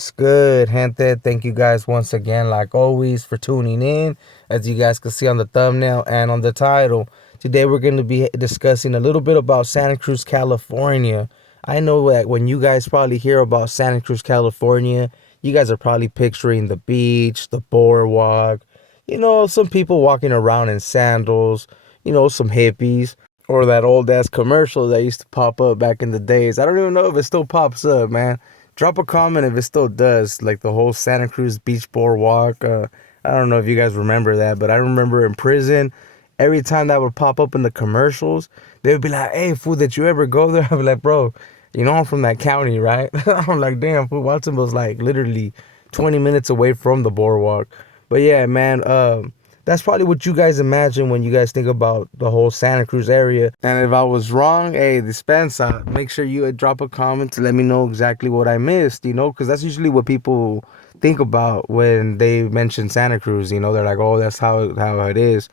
What's good, gente? Thank you guys once again, like always, for tuning in. As you guys can see on the thumbnail and on the title, today we're going to be discussing a little bit about Santa Cruz, California. I know that when you guys probably hear about Santa Cruz, California, you guys are probably picturing the beach, the boardwalk, some people walking around in sandals, some hippies, or that old ass commercial that used to pop up back in the days. I don't even know if it still pops up, man. Drop a comment if it still does, like the whole Santa Cruz Beach Boardwalk. I don't know if you guys remember that, but I remember in prison, every time that would pop up in the commercials, they would be like, "Hey, fool, did you ever go there?" I'd be like, "Bro, I'm from that county, right?" I'm like, "Damn, fool, Watsonville's like literally 20 minutes away from the boardwalk." But yeah, man, that's probably what you guys imagine when you guys think about the whole Santa Cruz area. And if I was wrong, hey, dispensa, make sure you drop a comment to let me know exactly what I missed, because that's usually what people think about when they mention Santa Cruz. They're like, oh, that's how it is.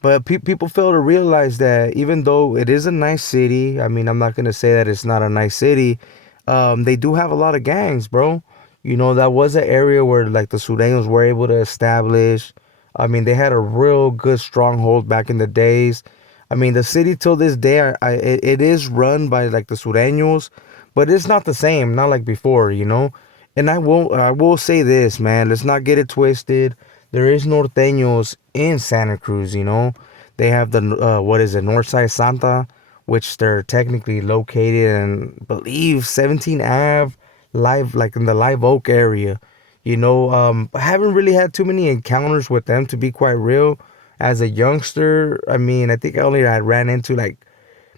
But people fail to realize that even though it is a nice city, I mean, I'm not going to say that it's not a nice city, they do have a lot of gangs, bro. That was an area where like the Surenos were able to establish. I mean, they had a real good stronghold back in the days. I mean, the city till this day, it is run by like the Sureños, but it's not the same, not like before. And I will say this, man. Let's not get it twisted. There is norteños in Santa Cruz. They have the what is it, Northside Santa, which they're technically located in, believe 17 Ave, live like in the Live Oak area. I haven't really had too many encounters with them, to be quite real. As a youngster, I mean, I think I ran into like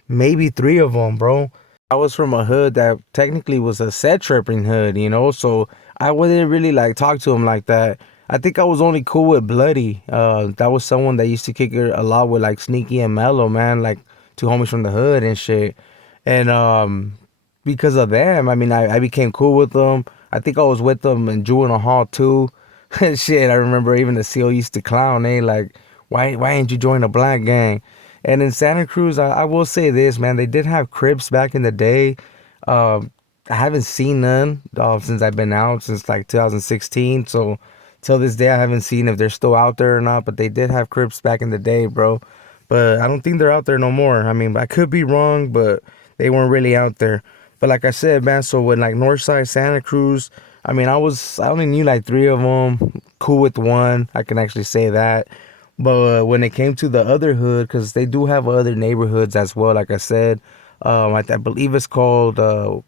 maybe three of them, bro. I was from a hood that technically was a set tripping hood, so I wouldn't really like talk to him like that. I think I was only cool with Bloody. That was someone that used to kick it a lot with like Sneaky and Mellow, man, like two homies from the hood and shit. And because of them, I mean, I became cool with them. I think I was with them in Juvenile Hall too. Shit, I remember even the CO used to clown, like, why ain't you join a black gang? And in Santa Cruz, I will say this, man, they did have Crips back in the day. Um, I haven't seen none since I've been out since like 2016. So till this day, I haven't seen if they're still out there or not. But they did have Crips back in the day, bro. But I don't think they're out there no more. I mean, I could be wrong, but they weren't really out there. But like I said, man, so when like Northside Santa Cruz, I mean, I only knew like three of them. Cool with one, I can actually say that. But when it came to the other hood, because they do have other neighborhoods as well, like I said, I believe it's called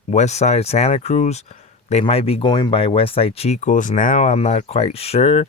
West Side Santa Cruz. They might be going by West Side Chicos now. I'm not quite sure.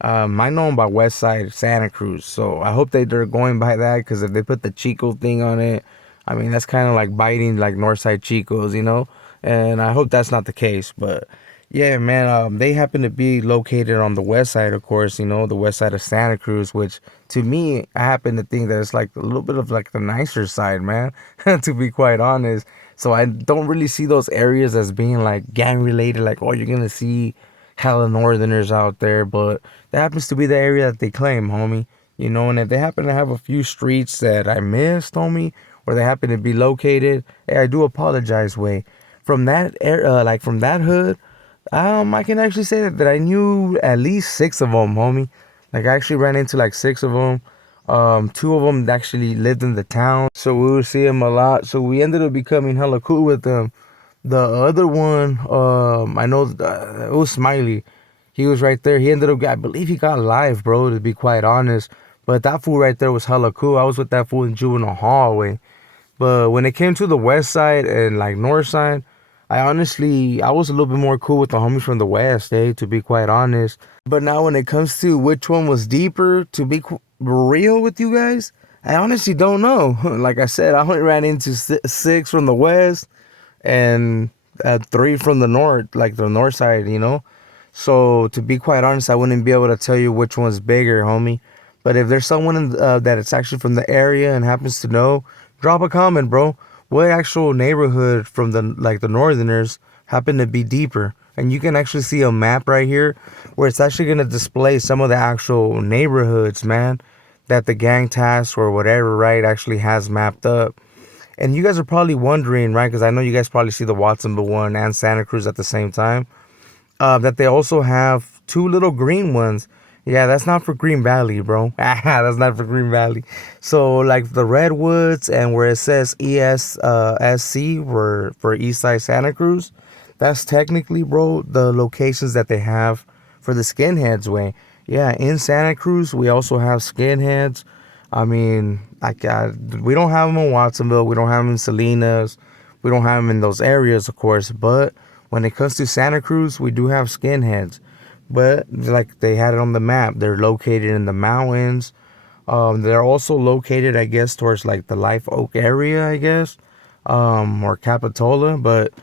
I know them by West Side Santa Cruz, so I hope they're going by that, because if they put the Chico thing on it, I mean, that's kind of like biting like North Side Chicos. And I hope that's not the case. But yeah, man, they happen to be located on the west side, of course, the west side of Santa Cruz, which to me, I happen to think that it's like a little bit of like the nicer side, man, to be quite honest. So I don't really see those areas as being like gang related, like, oh, you're gonna see hella northerners out there, but that happens to be the area that they claim, homie. And if they happen to have a few streets that I missed, homie, where they happen to be located, hey, I do apologize, way. From that area, like from that hood, I can actually say that I knew at least six of them, homie. Like I actually ran into like six of them. Two of them actually lived in the town, so we would see them a lot. So we ended up becoming hella cool with them. The other one, I know it was Smiley. He was right there. He ended up, I believe he got live, bro, to be quite honest. But that fool right there was hella cool. I was with that fool in Juvenile Hallway. But when it came to the west side and like north side, I was a little bit more cool with the homies from the west, to be quite honest. But now when it comes to which one was deeper, to be real with you guys, I honestly don't know. Like I said, I only ran into six from the west and three from the north, like the north side. So to be quite honest, I wouldn't be able to tell you which one's bigger, homie. But if there's someone that it's actually from the area and happens to know, drop a comment, bro. What actual neighborhood from the northerners happen to be deeper? And you can actually see a map right here where it's actually gonna display some of the actual neighborhoods, man, that the gang task or whatever, right, actually has mapped up. And you guys are probably wondering, right? Because I know you guys probably see the Watsonville one and Santa Cruz at the same time. That they also have two little green ones. Yeah, that's not for Green Valley, bro. That's not for Green Valley. So like the redwoods and where it says ES SC for East Side Santa Cruz, that's technically, bro, the locations that they have for the Skinheads way. Yeah, in Santa Cruz we also have Skinheads. I mean, like we don't have them in Watsonville, we don't have them in Salinas, we don't have them in those areas, of course. But when it comes to Santa Cruz, we do have Skinheads. But like they had it on the map, they're located in the mountains. They're also located, I guess, towards like the Live Oak area, I guess, or Capitola. But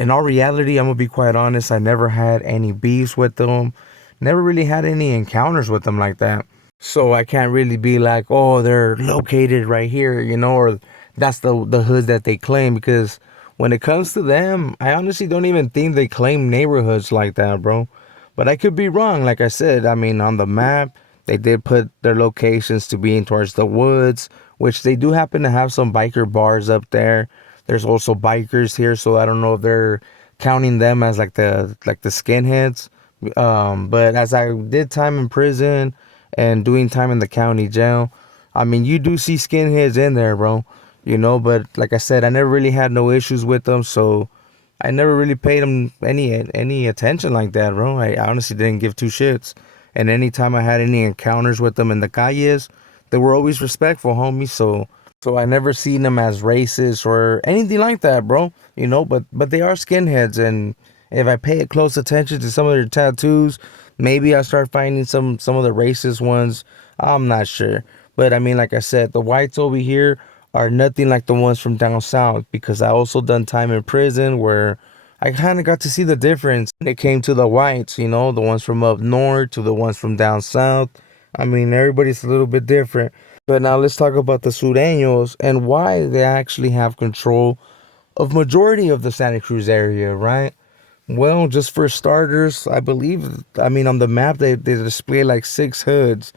in all reality, I'm gonna be quite honest. I never had any beefs with them. Never really had any encounters with them like that. So I can't really be like, oh, they're located right here, or that's the hoods that they claim. Because when it comes to them, I honestly don't even think they claim neighborhoods like that, bro. But I could be wrong. Like I said, I mean, on the map, they did put their locations to being towards the woods, which they do happen to have some biker bars up there. There's also bikers here, so I don't know if they're counting them as like the skinheads. But as I did time in prison and doing time in the county jail, I mean, you do see skinheads in there, bro. But like I said, I never really had no issues with them, so I never really paid them any attention like that, bro. I honestly didn't give two shits. And anytime I had any encounters with them in the calles, they were always respectful, homie. So I never seen them as racist or anything like that, bro. But they are skinheads, and if I pay close attention to some of their tattoos, maybe I start finding some of the racist ones. I'm not sure, but I mean, like I said, the whites over here are nothing like the ones from down south, because I also done time in prison where I kind of got to see the difference when it came to the whites. The ones from up north to the ones from down south. I mean, everybody's a little bit different. But now let's talk about the Surenos and why they actually have control of majority of the Santa Cruz area, right? Well, just for starters, I mean, on the map, they display like six hoods.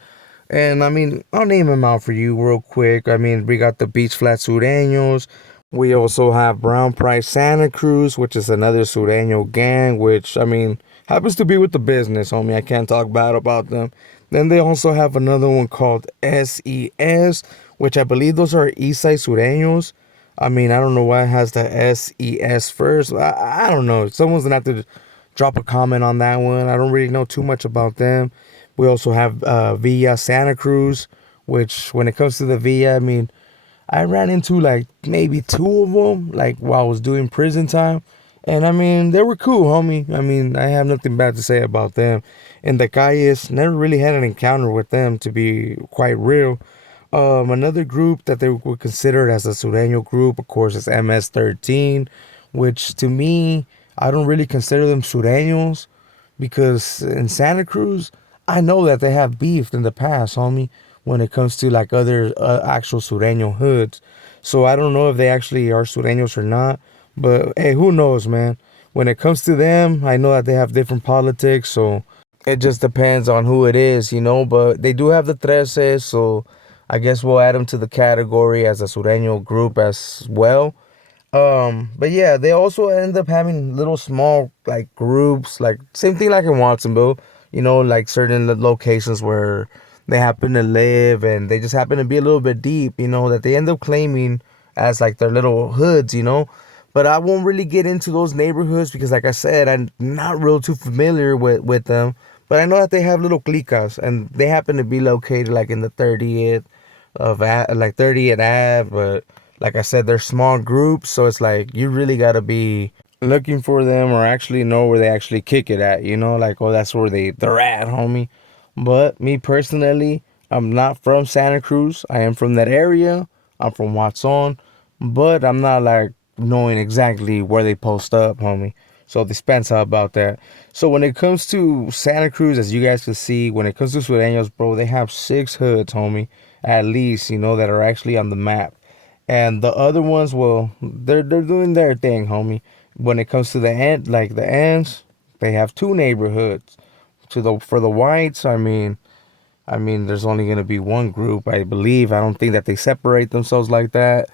And I mean, I'll name them out for you real quick. I mean, we got the Beach Flat Sureños. We also have Brown Price Santa Cruz, which is another Sureño gang, which, I mean, happens to be with the business, homie. I can't talk bad about them. Then they also have another one called SES, which I believe those are Eastside Sureños. I mean, I don't know why it has the SES first. I don't know. Someone's gonna have to drop a comment on that one. I don't really know too much about them. We also have Villa Santa Cruz, which when it comes to the Villa, I mean, I ran into like maybe two of them, like while I was doing prison time. And I mean, they were cool, homie. I mean, I have nothing bad to say about them. In the calles, never really had an encounter with them, to be quite real. Another group that they would consider as a Sureno group, of course, is MS-13, which to me, I don't really consider them Sureños, because in Santa Cruz, I know that they have beefed in the past, homie, when it comes to like other actual Sureno hoods. So I don't know if they actually are Sureños or not, but hey, who knows, man? When it comes to them, I know that they have different politics, so it just depends on who it is, but they do have the Treces, so I guess we'll add them to the category as a Sureño group as well. But yeah, they also end up having little small like groups, like same thing like in Watsonville, like certain locations where they happen to live and they just happen to be a little bit deep, that they end up claiming as like their little hoods. But I won't really get into those neighborhoods because, like I said, I'm not real too familiar with them. But I know that they have little clicas and they happen to be located like in the 30th like 30th Ave, but like I said, they're small groups, so it's like you really gotta be looking for them or actually know where they actually kick it at, like, oh, that's where they're at, homie. But me personally, I'm not from Santa Cruz. I am from that area. I'm from Watson, but I'm not like knowing exactly where they post up, homie. So dispensa about that. So when it comes to Santa Cruz, as you guys can see, when it comes to Sureños, bro, they have six hoods, homie, at least, that are actually on the map. And the other ones, well, they're doing their thing, homie. When it comes to the ant, like the ants, they have two neighborhoods. For the whites, I mean, there's only gonna be one group, I believe. I don't think that they separate themselves like that.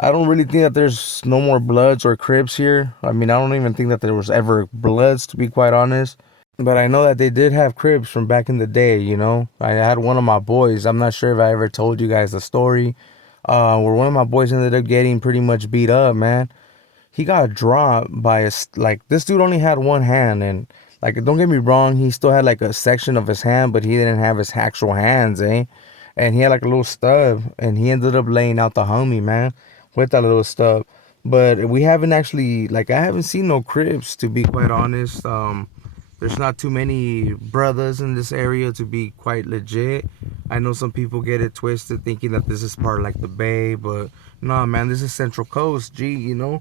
I don't really think that there's no more Bloods or Crips here. I mean, I don't even think that there was ever Bloods, to be quite honest. But I know that they did have Crips from back in the day, you know. I had one of my boys, I'm not sure if I ever told you guys the story, where one of my boys ended up getting pretty much beat up, man. He got dropped by like, this dude only had one hand, and like, don't get me wrong, he still had like a section of his hand, but he didn't have his actual hands, eh? And he had like a little stub, and he ended up laying out the homie, man, with that little stub. But we haven't actually, like, I haven't seen no Crips, to be quite honest. There's not too many brothers in this area to be quite legit. I know some people get it twisted thinking that this is part of like the Bay, but nah, man, this is Central Coast, G, you know.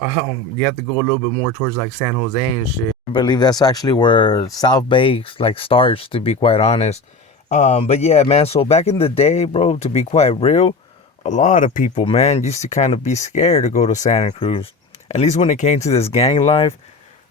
You have to go a little bit more towards like San Jose and shit. I believe that's actually where South Bay like starts, to be quite honest. But yeah, man. So back in the day, bro, to be quite real, a lot of people, man, used to kind of be scared to go to Santa Cruz. At least when it came to this gang life.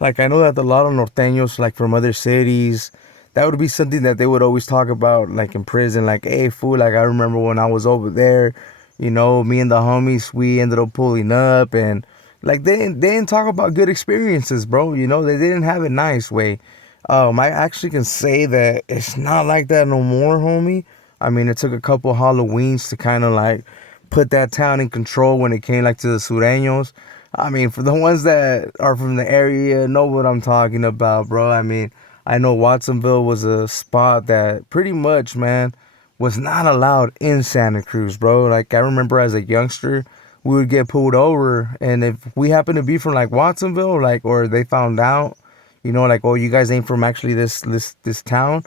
Like, I know that a lot of norteños, like from other cities, that would be something that they would always talk about, like in prison. Like, hey, fool, like I remember when I was over there, you know, me and the homies, we ended up pulling up, and like they didn't talk about good experiences, bro. You know, they didn't have it nice way. I actually can say that it's not like that no more, homie. I mean, it took a couple Halloweens to kind of like put that town in control when it came like to the Surenos. I mean, for the ones that are from the area, know what I'm talking about, bro. I mean, I know Watsonville was a spot that pretty much, man, was not allowed in Santa Cruz, bro. Like, I remember as a youngster, we would get pulled over, and if we happened to be from like Watsonville, like, or they found out, you know, like, oh, you guys ain't from actually this town,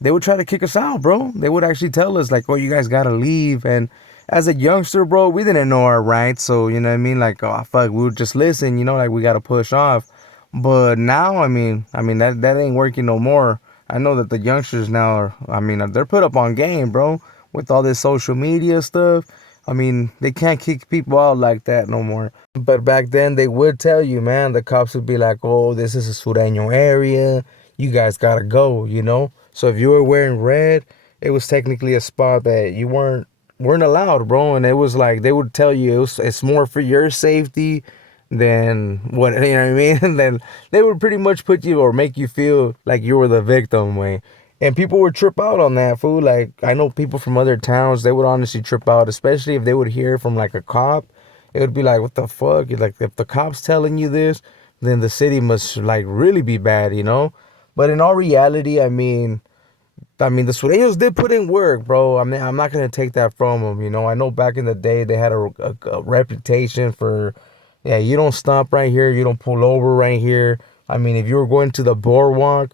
they would try to kick us out, bro. They would actually tell us like, oh, you guys gotta leave. And as a youngster, bro, we didn't know our rights, so you know what I mean. Like, oh fuck, we would just listen, you know, like we gotta push off. But now, I mean that ain't working no more. I know that the youngsters now are, I mean, they're put up on game, bro, with all this social media stuff. I mean, they can't kick people out like that no more. But back then, they would tell you, man, the cops would be like, oh, this is a Sureño area. You guys gotta go, you know? So if you were wearing red, it was technically a spot that you weren't allowed, bro. And it was like, they would tell you it's more for your safety than what, you know what I mean? And then they would pretty much put you or make you feel like you were the victim way. And people would trip out on that, fool. Like, I know people from other towns, they would honestly trip out, especially if they would hear from like a cop. It would be like, what the fuck? Like, if the cop's telling you this, then the city must like really be bad, you know? But in all reality, I mean, the Sureños did put in work, bro. I mean, I'm not gonna take that from them. You know, I know back in the day they had a reputation for, yeah, you don't stop right here, you don't pull over right here. I mean, if you were going to the boardwalk,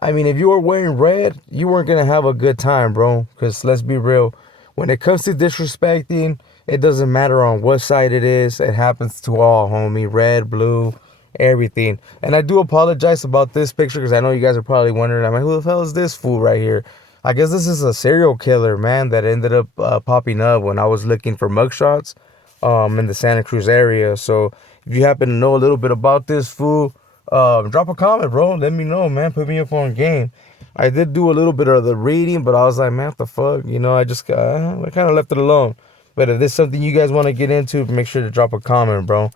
I mean, if you were wearing red, you weren't gonna have a good time, bro. Cause let's be real, when it comes to disrespecting, it doesn't matter on what side it is. It happens to all, homie. Red, blue, everything. And I do apologize about this picture because I know you guys are probably wondering, I'm like, who the hell is this fool right here? I guess this is a serial killer, man, that ended up popping up when I was looking for mugshots in the Santa Cruz area. So if you happen to know a little bit about this fool, drop a comment, bro. Let me know, man. Put me up on game. I did do a little bit of the reading, but I was like, man, what the fuck? You know, I kind of left it alone. But if there's something you guys want to get into, make sure to drop a comment, bro.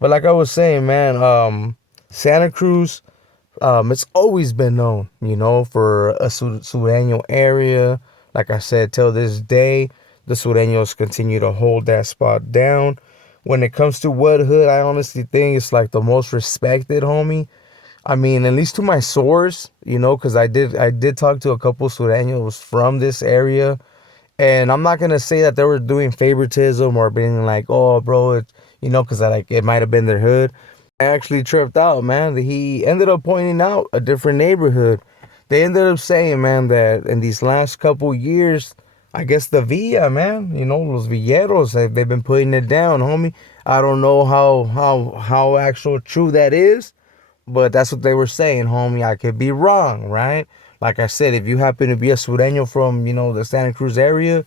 But like I was saying, man, Santa Cruz, it's always been known, you know, for a Sureño area. Like I said, till this day, the Sureños continue to hold that spot down. When it comes to Wood Hood, I honestly think it's like the most respected, homie. I mean, at least to my source, you know, because I did talk to a couple Sureños from this area, and I'm not gonna say that they were doing favoritism or being like, oh, bro, you know, because like it might have been their hood. I actually tripped out, man. He ended up pointing out a different neighborhood. They ended up saying, man, that in these last couple years, I guess the Villa, man, you know, los Villeros, they've been putting it down, homie. I don't know how actual true that is, but that's what they were saying, homie. I could be wrong, right? Like I said, if you happen to be a Sureño from, you know, the Santa Cruz area,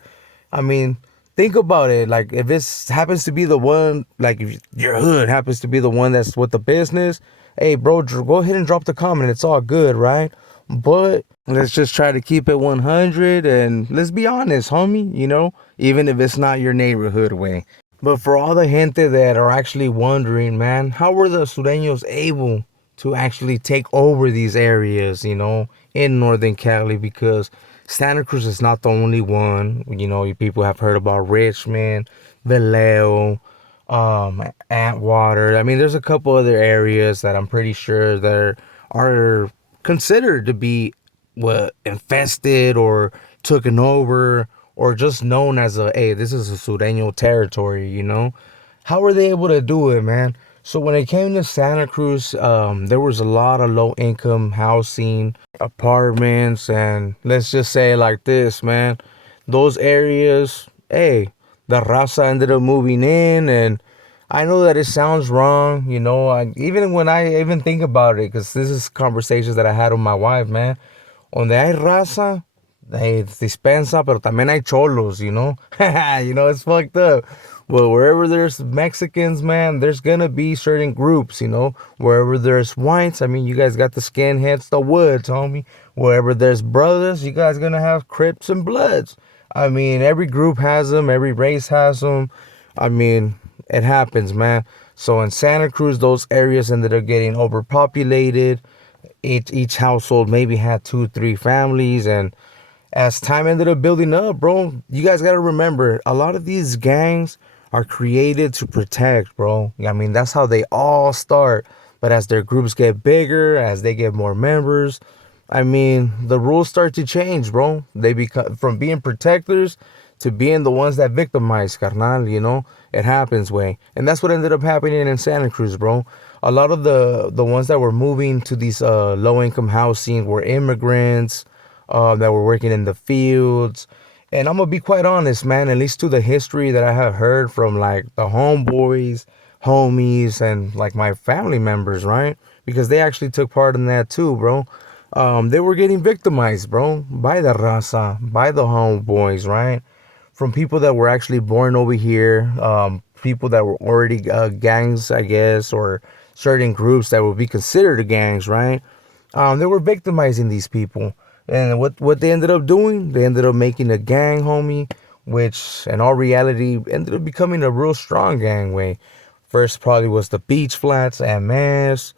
I mean, think about it. Like, if this happens to be the one, like, if your hood happens to be the one that's with the business, hey, bro, go ahead and drop the comment. It's all good, right? But let's just try to keep it 100 and let's be honest, homie, you know, even if it's not your neighborhood way. But for all the gente that are actually wondering, man, how were the Sureños able to actually take over these areas, in Northern Cali? Because Santa Cruz is not the only one. You people have heard about Richmond, Vallejo, Antwater. I mean, there's a couple other areas that I'm pretty sure that are considered to be what infested or taken over or just known as a hey, this is a Sureño territory. How were they able to do it, man? So when it came to Santa Cruz, there was a lot of low income housing, apartments, and let's just say it like this, man. Those areas, hey, the raza ended up moving in, and I know that it sounds wrong, even when I even think about it, because this is conversations that I had with my wife, man. Donde hay raza, hay dispensa, pero también hay cholos. It's fucked up. Well, wherever there's Mexicans, man, there's gonna be certain groups. Wherever there's whites, I mean, you guys got the skinheads, the woods, homie. Wherever there's brothers, you guys gonna have Crips and Bloods. I mean, every group has them, every race has them. I mean, it happens, man. So in Santa Cruz, those areas ended up getting overpopulated. Each household maybe had 2 3 families, and as time ended up building up, bro, you guys got to remember a lot of these gangs are created to protect, bro. I mean, that's how they all start. But as their groups get bigger, as they get more members, I mean, the rules start to change, bro. They become from being protectors to being the ones that victimize, carnal. It happens, way. And that's what ended up happening in Santa Cruz, bro. A lot of the ones that were moving to these low income housing were immigrants that were working in the fields. And I'm gonna be quite honest, man, at least to the history that I have heard from like the homeboys, homies, and like my family members, right? Because they actually took part in that too, bro. They were getting victimized, bro, by the raza, by the homeboys, right? From people that were actually born over here, people that were already gangs, I guess, or certain groups that would be considered gangs, right? They were victimizing these people. And what they ended up doing, they ended up making a gang, homie, which in all reality ended up becoming a real strong gangway. First probably was the Beach Flats and Mass,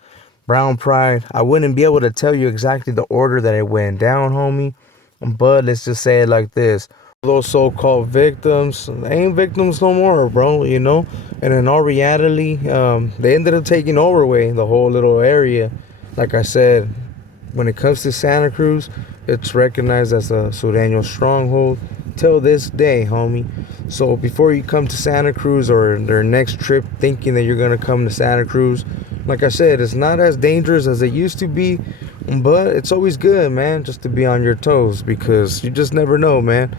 Brown Pride. I wouldn't be able to tell you exactly the order that it went down, homie. But let's just say it like this. Those so-called victims ain't victims no more, bro. And in all reality, they ended up taking over the whole little area. Like I said, when it comes to Santa Cruz, it's recognized as a Sureno stronghold till this day, homie. So before you come to Santa Cruz or their next trip thinking that you're gonna come to Santa Cruz, like I said, it's not as dangerous as it used to be, but it's always good, man, just to be on your toes because you just never know, man.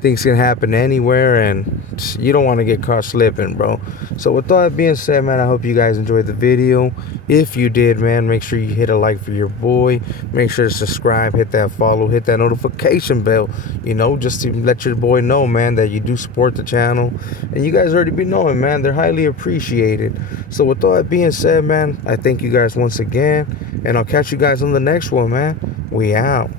Things can happen anywhere and you don't want to get caught slipping, bro. So with that being said, man, I hope you guys enjoyed the video. If you did, man, make sure you hit a like for your boy. Make sure to subscribe, hit that follow, hit that notification bell, just to let your boy know, man, that you do support the channel. And you guys already be knowing, man, they're highly appreciated. So with all that being said, man, I thank you guys once again, and I'll catch you guys on the next one, man. We out.